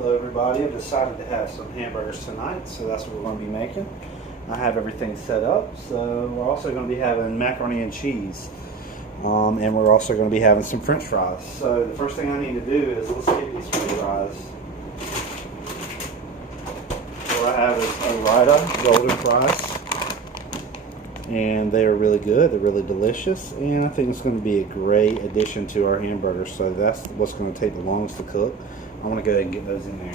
Hello everybody, I've decided to have some hamburgers tonight, so that's what we're going to be making. I have everything set up, so we're also going to be having macaroni and cheese. And we're also going to be having some french fries. So the first thing I need to do is, let's get these french fries. What I have is Ore-Ida golden fries. And they are really good, they're really delicious, and I think it's going to be a great addition to our hamburgers. So that's what's going to take the longest to cook. I want to go ahead and get those in there.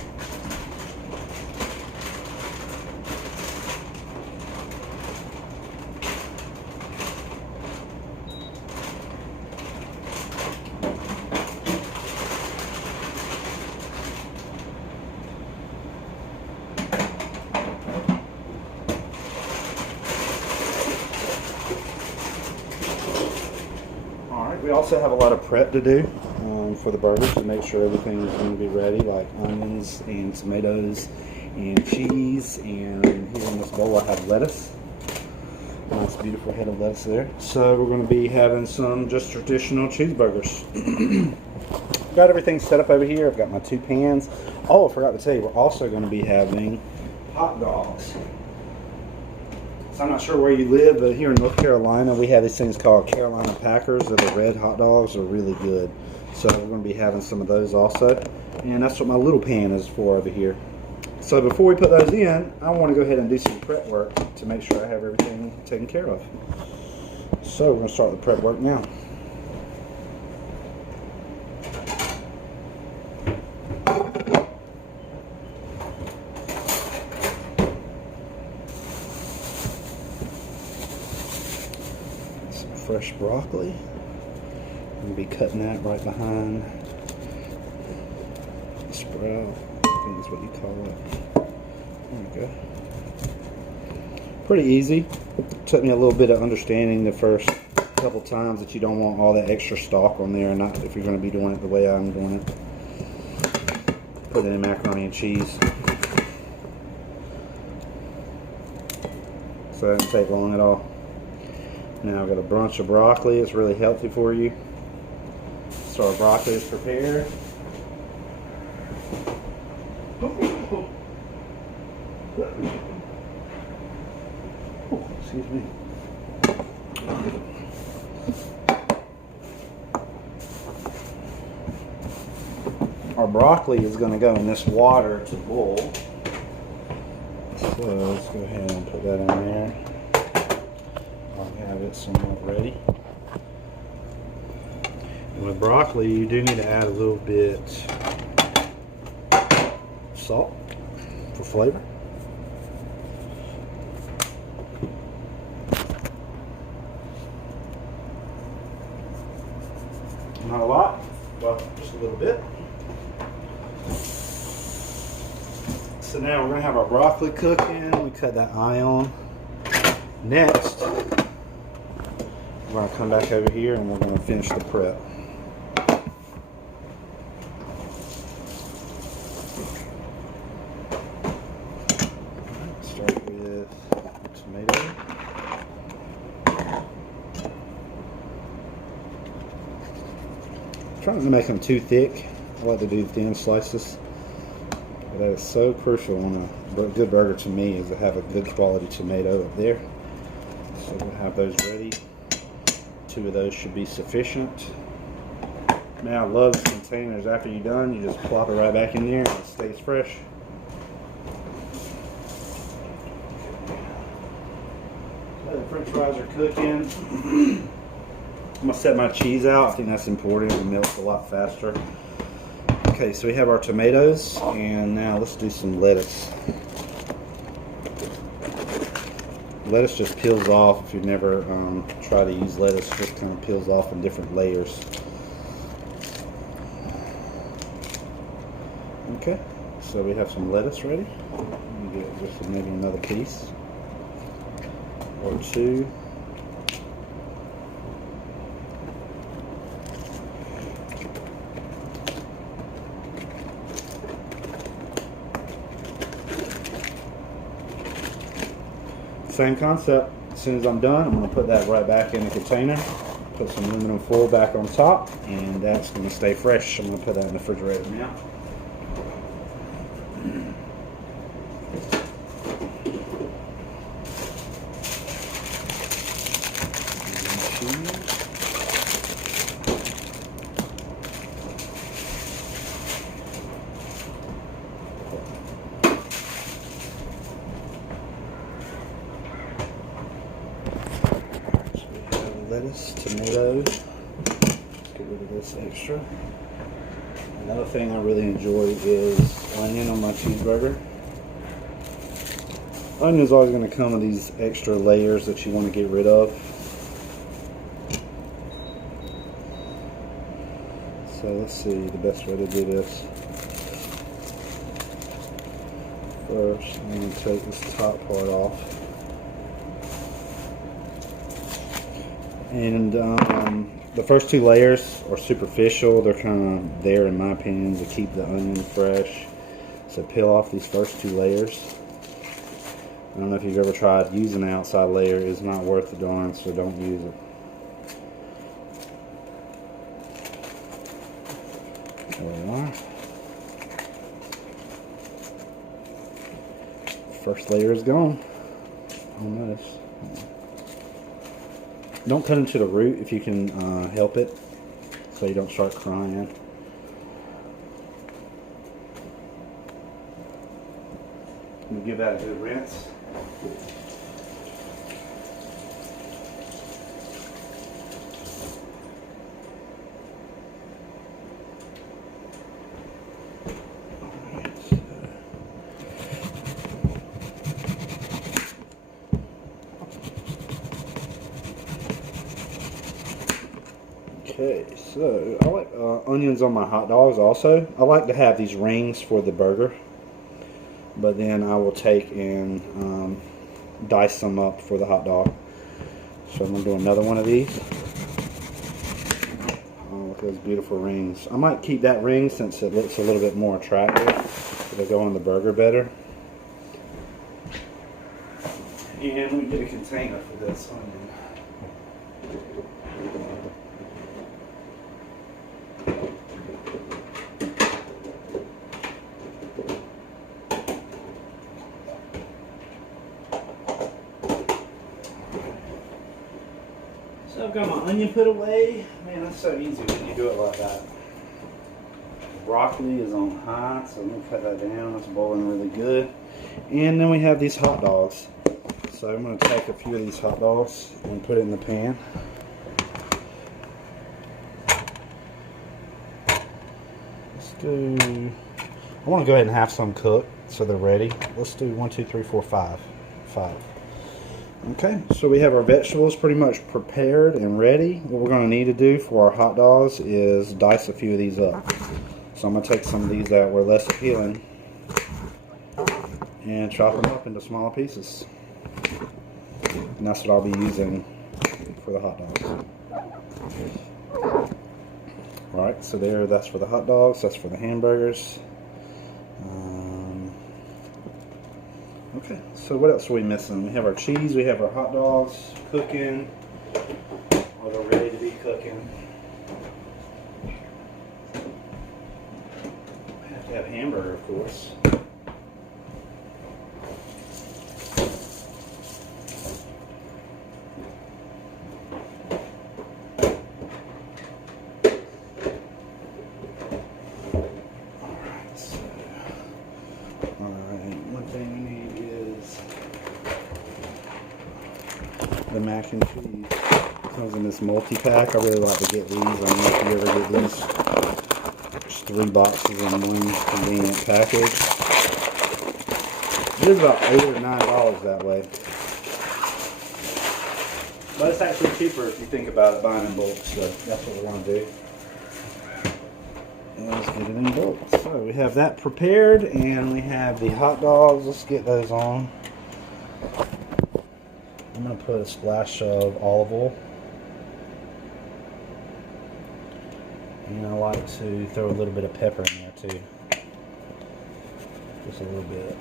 We also have a lot of prep to do for the burgers to make sure everything is going to be ready, like onions and tomatoes and cheese. And here in this bowl I have lettuce. Nice beautiful head of lettuce there. So we're going to be having some just traditional cheeseburgers. Got everything set up over here. I've got my 2 pans. Oh, I forgot to tell you, we're also going to be having hot dogs. So I'm not sure where you live, but here in North Carolina, we have these things called Carolina Packers. They're the red hot dogs. They're really good. So we're going to be having some of those also. And that's what my little pan is for over here. So before we put those in, I want to go ahead and do some prep work to make sure I have everything taken care of. So we're going to start the prep work now. Fresh broccoli. I'm going to be cutting that right behind the sprout. I think that's what you call it. There we go. Pretty easy. It took me a little bit of understanding the first couple times that you don't want all that extra stalk on there, not if you're going to be doing it the way I'm doing it. Put it in macaroni and cheese. So that doesn't take long at all. Now I've got a bunch of broccoli. It's really healthy for you. So our broccoli is prepared. Excuse me. Our broccoli is going to go in this water to boil. So let's go ahead and put that in there. Have it somewhat ready. And with broccoli, you do need to add a little bit of salt for flavor. Not a lot, but just a little bit. So now we're going to have our broccoli cooking. We cut that eye on. Next, we're going to come back over here and we're going to finish the prep. Start with tomato. I'm trying to make them too thick. I like to do thin slices. But that is so crucial on a good burger to me, is to have a good quality tomato up there. So we'll have those ready. 2 of those should be sufficient. Now I love the containers. After you're done, you just plop it right back in there and it stays fresh. The french fries are cooking. I'm going to set my cheese out. I think that's important. It melts a lot faster. Okay, so we have our tomatoes, and now let's do some lettuce. Lettuce just peels off. If you've never tried to use lettuce, it just kind of peels off in different layers. Okay, so we have some lettuce ready. Let me get just maybe another piece or 2. Same concept. As soon as I'm done, I'm going to put that right back in the container. Put some aluminum foil back on top, and that's going to stay fresh. I'm going to put that in the refrigerator now. Lettuce, tomatoes. Let's get rid of this extra. Another thing I really enjoy is onion on my cheeseburger. Onion's always going to come with these extra layers that you want to get rid of. So let's see the best way to do this. First, I'm going to take this top part off. And the first two layers are superficial. They're kind of there, in my opinion, to keep the onion fresh. So peel off these first two layers. I don't know if you've ever tried using the outside layer. It's not worth the darn, so don't use it. There we are. First layer is gone. Almost. Don't cut into the root if you can help it, so you don't start crying. I'm gonna give that a good rinse. Okay, so I like onions on my hot dogs also. I like to have these rings for the burger, but then I will take and dice them up for the hot dog. So I'm going to do another one of these. Oh, look at those beautiful rings. I might keep that ring since it looks a little bit more attractive. It'll go on the burger better. And we get a container for this onion. So I've got my onion put away. Man, that's so easy when you do it like that. Broccoli is on high, so I'm going to cut that down. It's boiling really good. And then we have these hot dogs. So I'm going to take a few of these hot dogs and put it in the pan. Let's do... I want to go ahead and have some cooked so they're ready. Let's do 1, 2, 3, 4, 5. 5. Okay, so we have our vegetables pretty much prepared and ready. What we're going to need to do for our hot dogs is dice a few of these up. So I'm going to take some of these that were less appealing and chop them up into smaller pieces. And that's what I'll be using for the hot dogs. Alright, so that's for the hot dogs, that's for the hamburgers. Okay, so what else are we missing? We have our cheese, we have our hot dogs cooking, or they're ready to be cooking. We have to have hamburger, of course. One thing we need is the Mac.N.Cheese. It comes in this multi-pack. I really like to get these. I don't know if you ever get these. There's 3 boxes in one convenient package. It is about $8 or $9 that way. But it's actually cheaper if you think about it buying in bulk, so that's what we want to do. And let's get it in bulk. So we have that prepared, and we have the hot dogs. Let's get those on. I'm going to put a splash of olive oil. And I like to throw a little bit of pepper in there too. Just a little bit.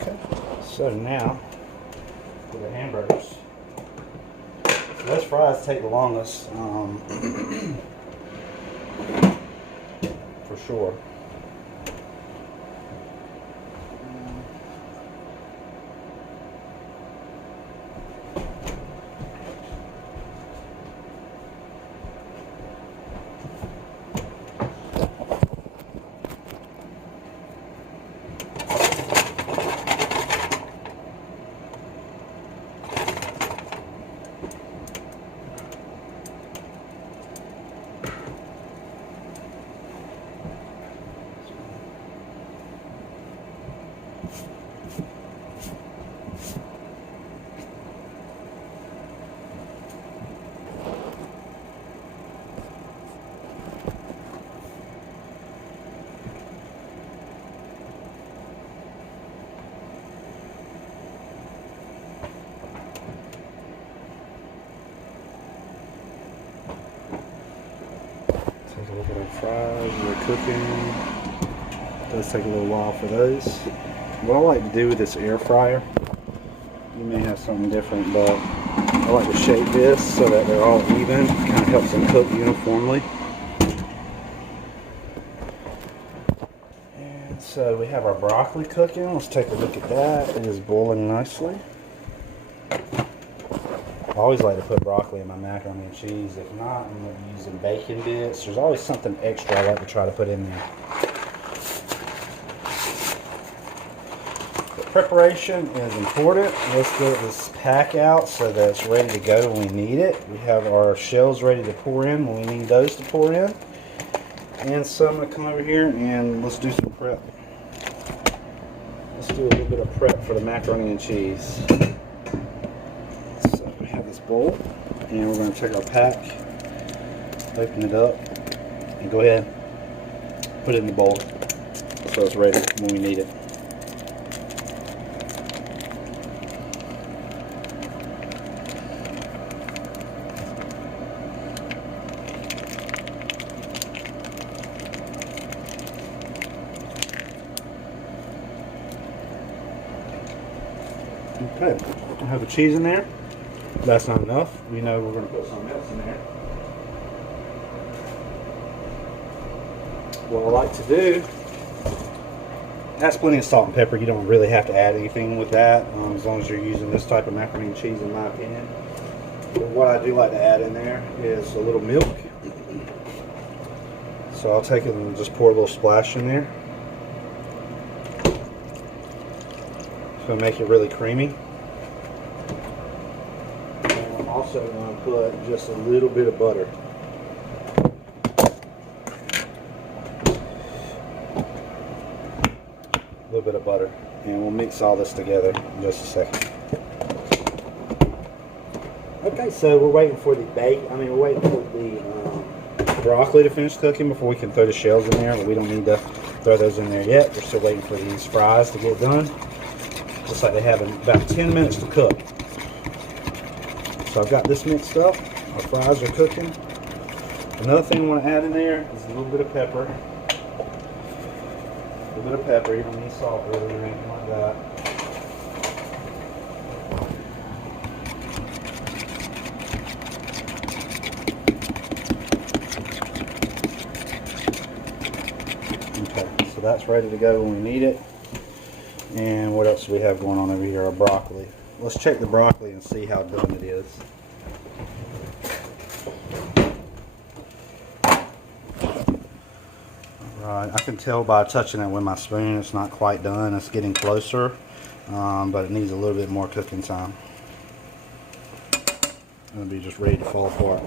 Okay, so now for the hamburgers. Those fries take the longest. for sure. Take a look at our fries. They're cooking. It does take a little while for those. What I like to do with this air fryer, you may have something different, but I like to shape this so that they're all even. It kind of helps them cook uniformly. And so we have our broccoli cooking. Let's take a look at that. It is boiling nicely. I always like to put broccoli in my macaroni and cheese. If not, I'm going to be using bacon bits. There's always something extra I like to try to put in there. The preparation is important. Let's get this pack out so that it's ready to go when we need it. We have our shells ready to pour in when we need those to pour in. And so I'm going to come over here and let's do some prep. Let's do a little bit of prep for the macaroni and cheese. Bowl, and we're going to take our pack, open it up, and go ahead and put it in the bowl so it's ready when we need it. Okay, I have the cheese in there. That's not enough. We know we're going to put something else in there. What I like to do, that's plenty of salt and pepper. You don't really have to add anything with that, as long as you're using this type of macaroni and cheese, in my opinion. But what I do like to add in there is a little milk. So I'll take it and just pour a little splash in there. It's going to make it really creamy. Also going to put just a little bit of butter. A little bit of butter. And we'll mix all this together in just a second. Okay, so we're waiting for the we're waiting for the broccoli to finish cooking before we can throw the shells in there, but we don't need to throw those in there yet. We're still waiting for these fries to get done. Looks like they have about 10 minutes to cook. So I've got this mixed up. Our fries are cooking. Another thing I want to add in there is a little bit of pepper. A little bit of pepper. You don't need salt really or anything like that. Okay, so that's ready to go when we need it. And what else do we have going on over here? Our broccoli. Let's check the broccoli and see how done it is. Alright, I can tell by touching it with my spoon it's not quite done. It's getting closer, but it needs a little bit more cooking time. It'll be just ready to fall apart.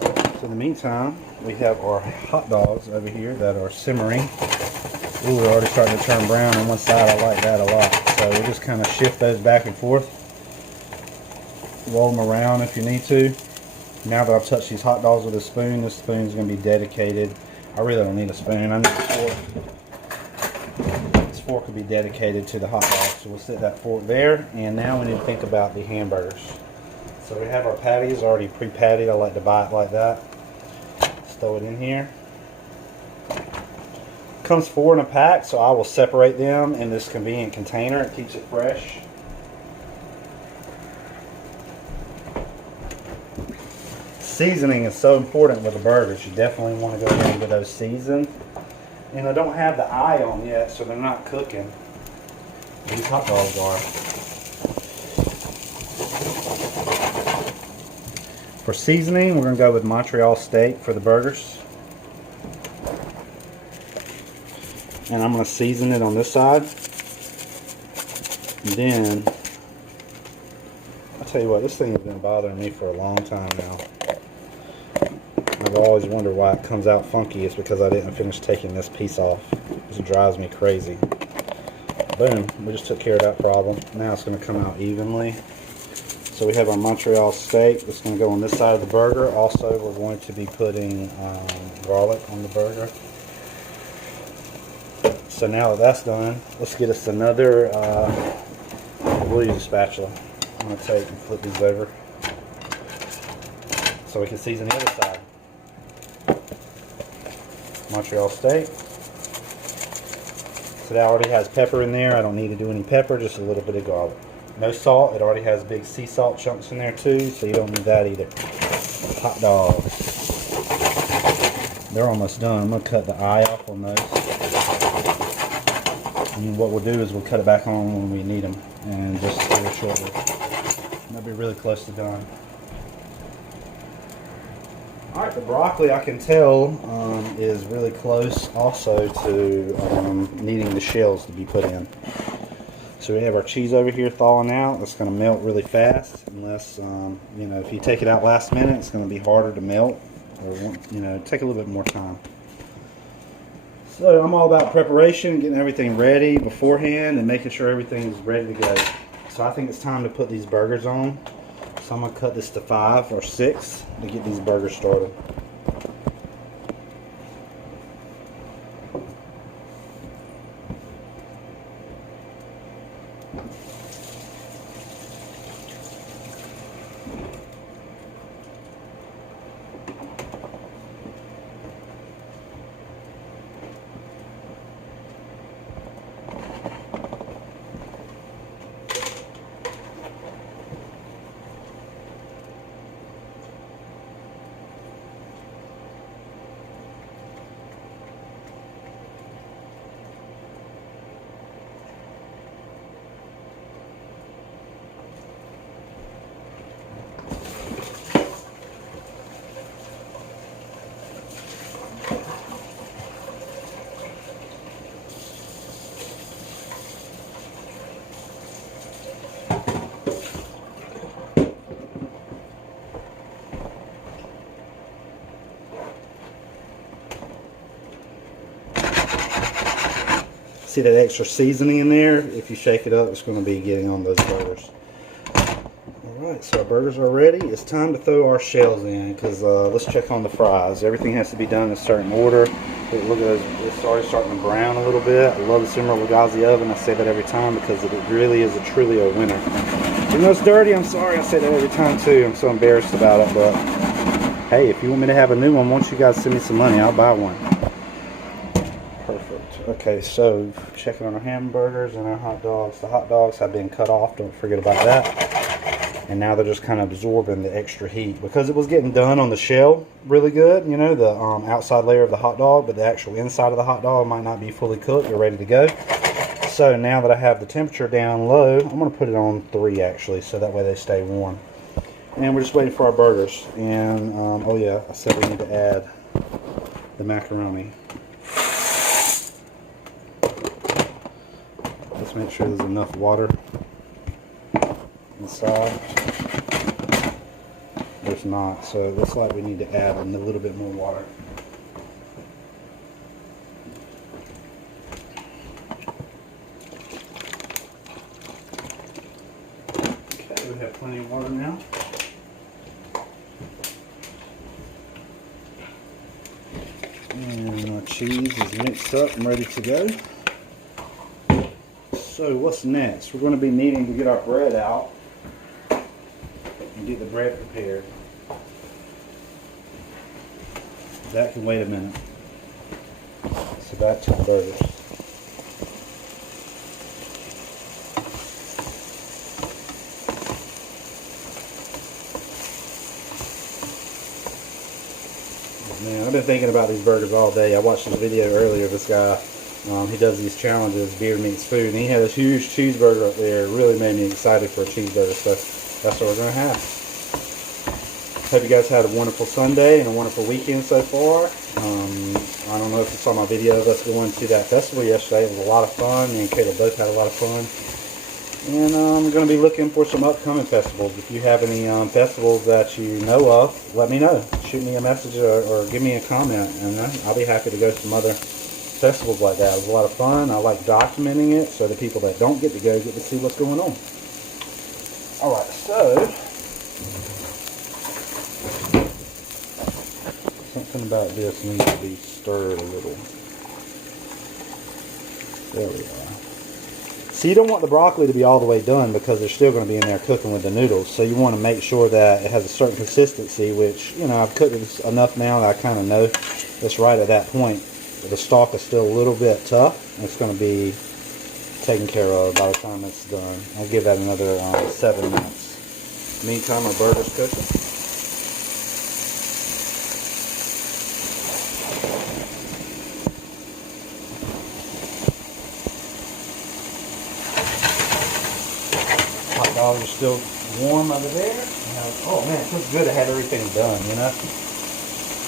So in the meantime, we have our hot dogs over here that are simmering. Ooh, they're already starting to turn brown on one side. I like that a lot. So we'll just kind of shift those back and forth. Roll them around if you need to. Now that I've touched these hot dogs with a spoon, this spoon is going to be dedicated. I really don't need a spoon. I need a fork. This fork will be dedicated to the hot dogs. So we'll set that fork there. And now we need to think about the hamburgers. So we have our patties already pre-patted. I like to buy it like that. Just throw it in here. Comes 4 in a pack, so I will separate them in this convenient container. It keeps it fresh. seasoning is so important with the burgers. You definitely want to go ahead and get those seasoned. And I don't have the eye on yet, so they're not cooking. These hot dogs are. For seasoning, we're going to go with Montreal steak for the burgers. And I'm going to season it on this side. And then, I'll tell you what, this thing has been bothering me for a long time now. I've always wondered why it comes out funky. It's because I didn't finish taking this piece off. It drives me crazy. Boom, we just took care of that problem. Now it's going to come out evenly. So we have our Montreal steak that's going to go on this side of the burger. Also, we're going to be putting garlic on the burger. So now that that's done, let's get us another, we'll use a spatula. I'm going to take and flip these over so we can season the other side. Montreal steak. So that already has pepper in there. I don't need to do any pepper, just a little bit of garlic. No salt. It already has big sea salt chunks in there too, so you don't need that either. Hot dogs. They're almost done. I'm going to cut the eye off on those. And what we'll do is we'll cut it back on when we need them, and just very shortly. They'll be really close to done. Alright, the broccoli I can tell is really close also to needing the shells to be put in. So we have our cheese over here thawing out. It's going to melt really fast unless, you know, if you take it out last minute, it's going to be harder to melt, or, you know, take a little bit more time. So I'm all about preparation, getting everything ready beforehand and making sure everything is ready to go. So I think it's time to put these burgers on. So I'm going to cut this to 5 or 6 to get these burgers started. See that extra seasoning in there? If you shake it up, it's going to be getting on those burgers. Alright, so our burgers are ready. It's time to throw our shells in, because let's check on the fries. Everything has to be done in a certain order. Look at those, it's already starting to brown a little bit. I love the Simmer Lugazi oven. I say that every time because it really is truly a winner. Even though it's dirty, I'm sorry, I say that every time too. I'm so embarrassed about it, but hey, if you want me to have a new one, why don't you guys send me some money? I'll buy one. Okay, so checking on our hamburgers and our hot dogs. The hot dogs have been cut off, don't forget about that. And now they're just kind of absorbing the extra heat. Because it was getting done on the shell really good, you know, the outside layer of the hot dog, but the actual inside of the hot dog might not be fully cooked or ready to go. So now that I have the temperature down low, I'm going to put it on 3 actually, so that way they stay warm. And we're just waiting for our burgers. And, oh yeah, I said we need to add the macaroni. Let's make sure there's enough water inside. There's not, so it looks like we need to add a little bit more water. Okay, we have plenty of water now. And our cheese is mixed up and ready to go. So what's next? We're going to be needing to get our bread out and get the bread prepared. That can wait a minute. So back to the burgers. Man, I've been thinking about these burgers all day. I watched this video earlier of this guy. He does these challenges, beer meets food, and he had this huge cheeseburger up there. It really made me excited for a cheeseburger, so that's what we're going to have. Hope you guys had a wonderful Sunday and a wonderful weekend so far. I don't know if you saw my video of us going to that festival yesterday. It was a lot of fun. Me and Caleb both had a lot of fun. And I'm going to be looking for some upcoming festivals. If you have any festivals that you know of, let me know. Shoot me a message or give me a comment, and I'll be happy to go to some other festivals like that. It was a lot of fun. I like documenting it so the people that don't get to go get to see what's going on. Alright, so something about this needs to be stirred a little. There we are. So you don't want the broccoli to be all the way done because they're still going to be in there cooking with the noodles. So you want to make sure that it has a certain consistency, which, you know, I've cooked it enough now that I kind of know it's right at that point. But the stalk is still a little bit tough. It's going to be taken care of by the time it's done. I'll give that another 7 minutes. Meantime, our burger's cooking. Hotdogs are still warm over there. Oh man, it feels good to have everything done, you know.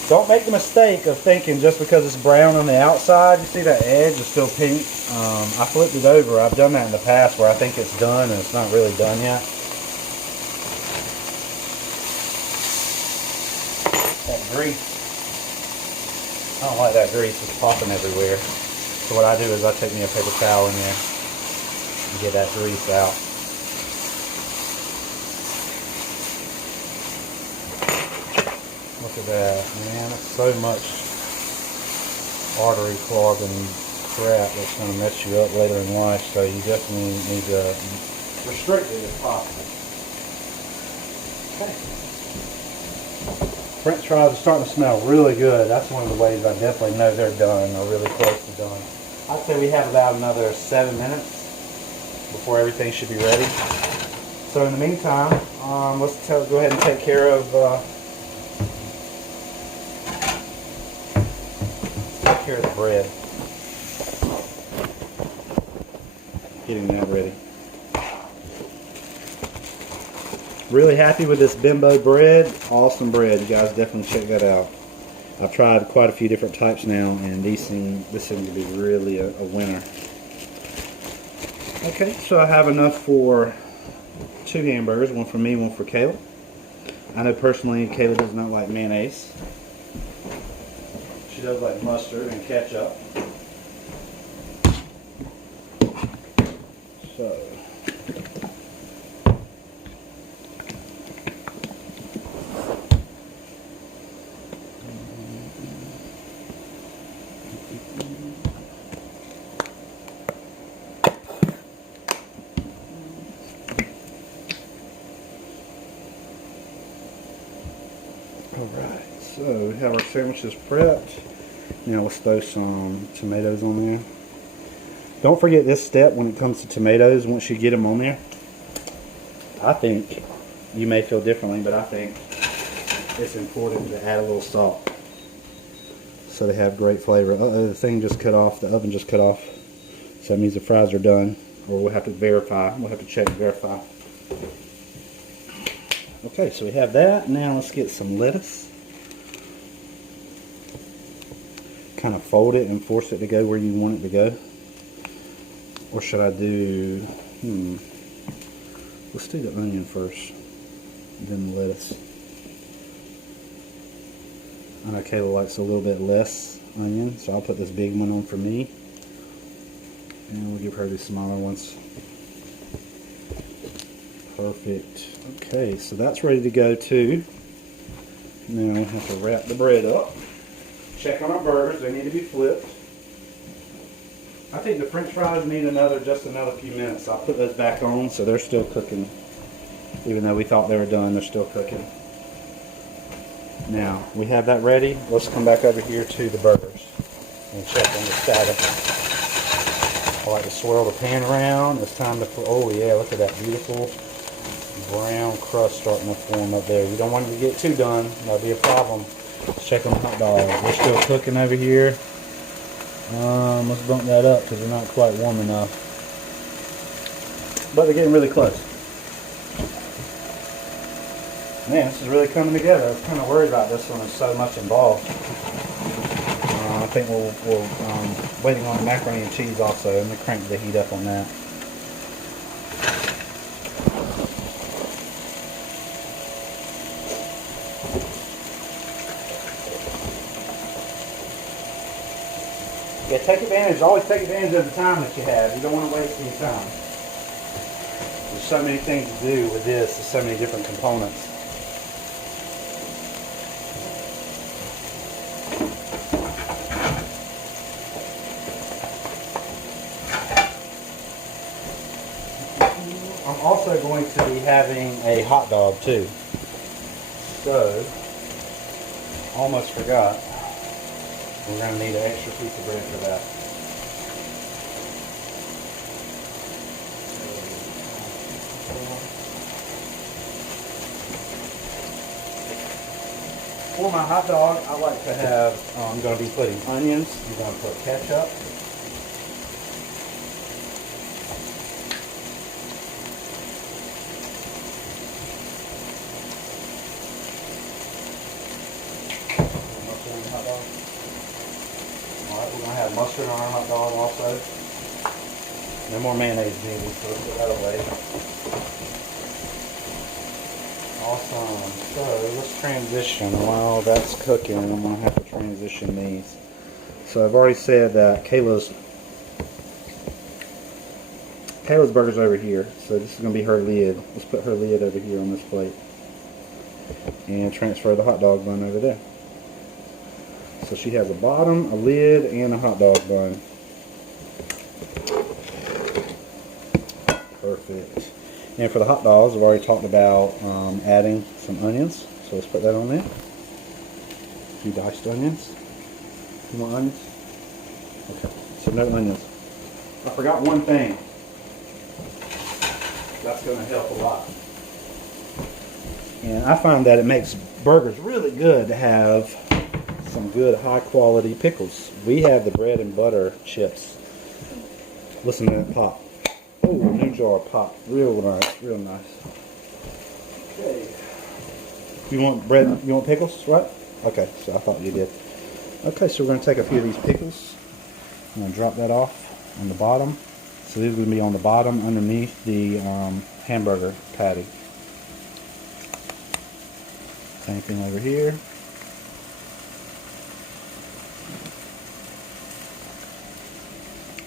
Don't make the mistake of thinking just because it's brown on the outside, you see that edge is still pink. I flipped it over. I've done that in the past where I think it's done and it's not really done yet. That grease. I don't like that grease. It's popping everywhere. So what I do is I take me a paper towel in there and get that grease out. Look at that, man. That's so much artery clogging crap that's going to mess you up later in life, so you definitely need to restrict it if possible. Okay. French fries are starting to smell really good. That's one of the ways I definitely know they're done or really close to done. I'd say we have about another 7 minutes before everything should be ready. So in the meantime, let's go ahead and take care of the bread. Getting that ready. Really happy with this bimbo bread. Awesome bread. You guys definitely check that out. I've tried quite a few different types now, and this seems to be really a winner. Okay, so I have enough for 2 hamburgers, one for me, one for Caleb. I know personally Caleb does not like mayonnaise. She does like mustard and ketchup. So, alright, so we have our sandwiches prepped. Now let's throw some tomatoes on there. Don't forget this step when it comes to tomatoes. Once you get them on there, I think, you may feel differently, but I think it's important to add a little salt so they have great flavor. Uh-oh, the thing just cut off, the oven just cut off. So that means the fries are done, or we'll have to verify. We'll have to check and verify. Okay, so we have that. Now let's get some lettuce. Kind of fold it and force it to go where you want it to go. Or should I do, let's do the onion first, then the lettuce. I know Kayla likes a little bit less onion, so I'll put this big one on for me. And we'll give her the smaller ones. Perfect. Okay, so that's ready to go too. Now we have to wrap the bread up. Check on our burgers, they need to be flipped. I think the French fries need just another few minutes. I'll put those back on so they're still cooking. Even though we thought they were done, they're still cooking. Now, we have that ready. Let's come back over here to the burgers and check on the status. I like to swirl the pan around. It's time to, oh yeah, look at that beautiful brown crust starting to form up there. You don't want it to get too done. That'll be a problem. Let's check on the hot dogs. They're still cooking over here. Let's bump that up because they're not quite warm enough. But they're getting really close. Man, this is really coming together. I was kind of worried about this one. There's so much involved. I think we're waiting on the macaroni and cheese also. I'm going to crank the heat up on that. Yeah, take advantage. Always take advantage of the time that you have. You don't want to waste any time. There's so many things to do with this. There's so many different components. I'm also going to be having a hot dog too. So, almost forgot. We're going to need an extra piece of bread for that. For my hot dog, I like to have, I'm going to be putting onions. I'm going to put ketchup. Alright, we're going to have mustard on our hot dog also. No more mayonnaise needed, so let's put that away. Awesome. So let's transition. While that's cooking, I'm going to have to transition these. So I've already said that Kayla's burger's over here. So this is going to be her lid. Let's put her lid over here on this plate. And transfer the hot dog bun over there. So she has a bottom, a lid, and a hot dog bun. Perfect. And for the hot dogs, I've already talked about adding some onions. So let's put that on there. A few diced onions. You want onions? Okay. So no onions. I forgot one thing. That's going to help a lot. And I find that it makes burgers really good to have some good high quality pickles. We have the bread and butter chips. Listen to that pop. Oh, new jar pop. Real nice, real nice. Okay. You want bread? You want pickles, right? Okay, so I thought you did. Okay, so we're going to take a few of these pickles. I'm going to drop that off on the bottom. So these are going to be on the bottom underneath the hamburger patty. Same thing over here.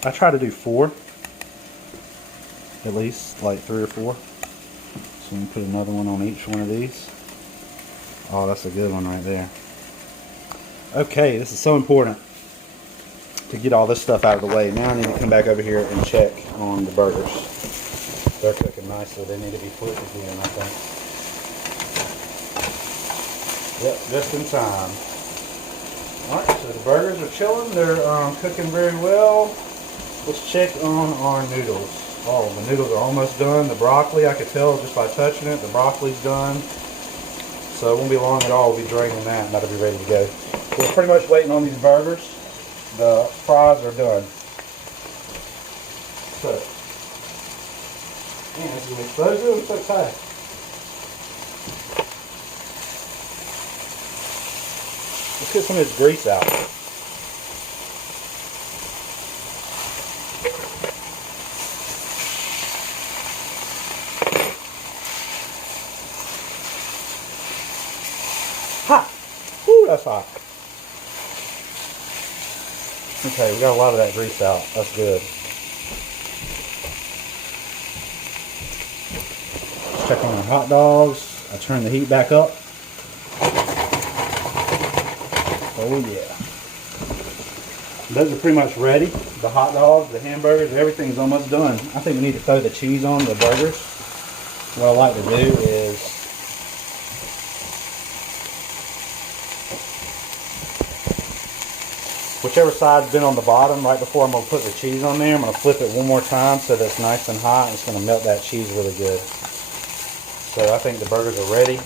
I try to do 4, at least, like 3 or 4. So we can put another one on each one of these. Oh, that's a good one right there. Okay, this is so important to get all this stuff out of the way. Now I need to come back over here and check on the burgers. They're cooking nicely. They need to be flipped again, I think. Yep, just in time. Alright, so the burgers are chilling. They're cooking very well. Let's check on our noodles. Oh, the noodles are almost done. The broccoli, I could tell just by touching it, the broccoli's done. So it won't be long at all. We'll be draining that and that'll be ready to go. So we're pretty much waiting on these burgers. The fries are done. So, man, this is going to be so good. I'm so excited. Let's get some of this grease out. Hot. Woo, that's hot. Okay, we got a lot of that grease out. That's good. Let's check on our hot dogs. I turn the heat back up. Oh yeah. Those are pretty much ready. The hot dogs, the hamburgers, everything's almost done. I think we need to throw the cheese on the burgers. What I like to do is whichever side's been on the bottom, right before I'm going to put the cheese on there, I'm going to flip it one more time so that it's nice and hot and it's going to melt that cheese really good. So I think the burgers are ready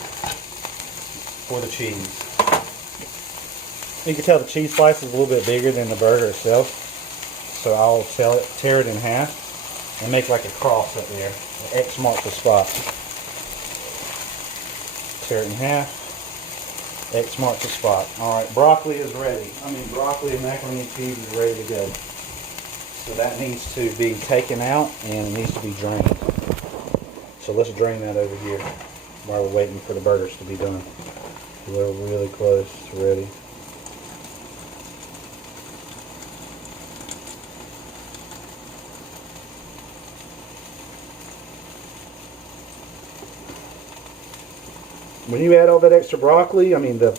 for the cheese. You can tell the cheese slice is a little bit bigger than the burger itself. So I'll tear it in half and make like a cross up there. An X marks the spot. Tear it in half. X marks the spot. Alright, broccoli is ready. Broccoli and macaroni and cheese is ready to go. So that needs to be taken out and it needs to be drained. So let's drain that over here while we're waiting for the burgers to be done. We're really close. It's ready. When you add all that extra broccoli, the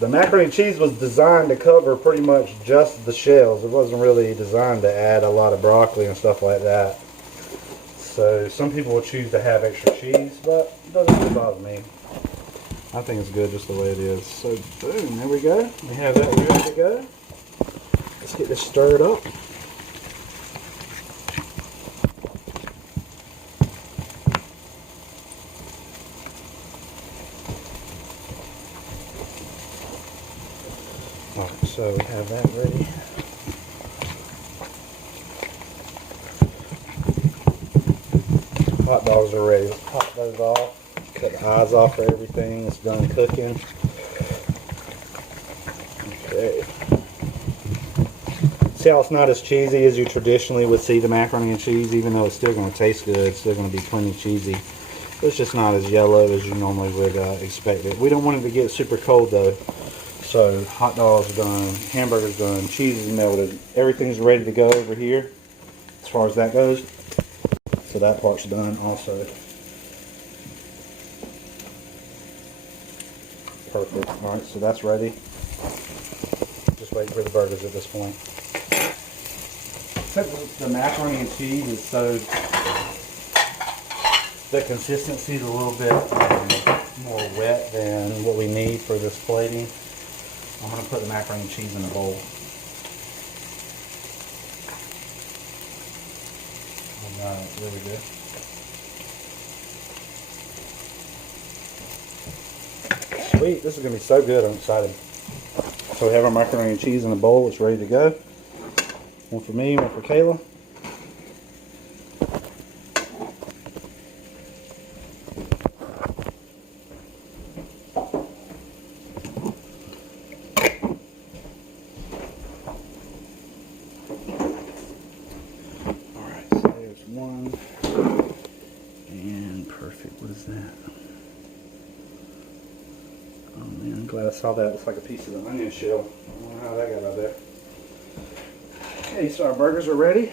macaroni and cheese was designed to cover pretty much just the shells. It wasn't really designed to add a lot of broccoli and stuff like that. So some people will choose to have extra cheese, but it doesn't really bother me. I think it's good just the way it is. So boom, there we go. We have that ready to go. Let's get this stirred up. Alright, so we have that ready. Hot dogs are ready. Let's pop those off. Cut the eyes off for everything. It's done cooking. Okay. See how it's not as cheesy as you traditionally would see the macaroni and cheese, even though it's still going to taste good. It's still going to be plenty cheesy. It's just not as yellow as you normally would expect it. We don't want it to get super cold though. So hot dogs done, hamburgers done, cheese is melted. Everything's ready to go over here as far as that goes. So that part's done also. Perfect. Alright, so that's ready. Just waiting for the burgers at this point. Since the macaroni and cheese is so, the consistency is a little bit more wet than what we need for this plating. I'm going to put the macaroni and cheese in a bowl. Alright, there we go. Sweet, this is going to be so good, I'm excited. So we have our macaroni and cheese in a bowl, it's ready to go. One for me, one for Kayla. Alright, so there's one. And perfect, what is that? Oh man, I'm glad I saw that. It's like a piece of the onion shell. I don't know how that got out there. Okay, so our burgers are ready.